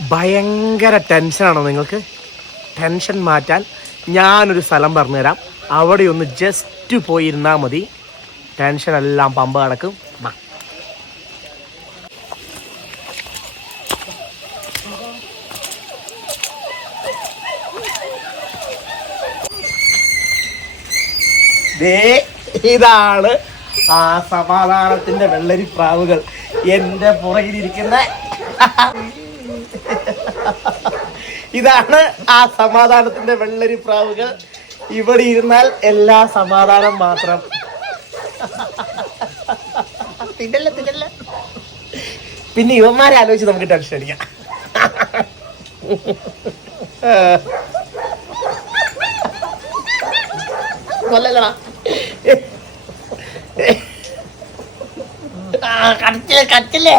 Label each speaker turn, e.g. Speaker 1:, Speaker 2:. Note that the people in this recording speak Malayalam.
Speaker 1: ഭയങ്കര ടെൻഷനാണോ നിങ്ങൾക്ക്? ടെൻഷൻ മാറ്റാൻ ഞാനൊരു സ്ഥലം പറഞ്ഞുതരാം. അവിടെ ഒന്ന് ജസ്റ്റ് പോയിരുന്നാൽ മതി. ടെൻഷൻ എല്ലാം പമ്പ കടക്കും ഇതാണ് ആ സമാധാനത്തിന്റെ വെള്ളരിപ്രാവുകൾ. എന്റെ പുറകിലിരിക്കുന്ന ഇതാണ് ആ സമാധാനത്തിന്റെ വെള്ളരി പ്രാവുകൾ. ഇവിടെ ഇരുന്നാൽ എല്ലാ സമാധാനം മാത്രം. തിന്നല്ല തിന്നല്ല. പിന്നെ ഇവന്മാരെ ആലോചിച്ച് നമുക്ക് ടെൻഷൻ അടിക്കാം. കൊല്ലല്ലടാ കടിച്ചില്ലേ കടിച്ചില്ലേ?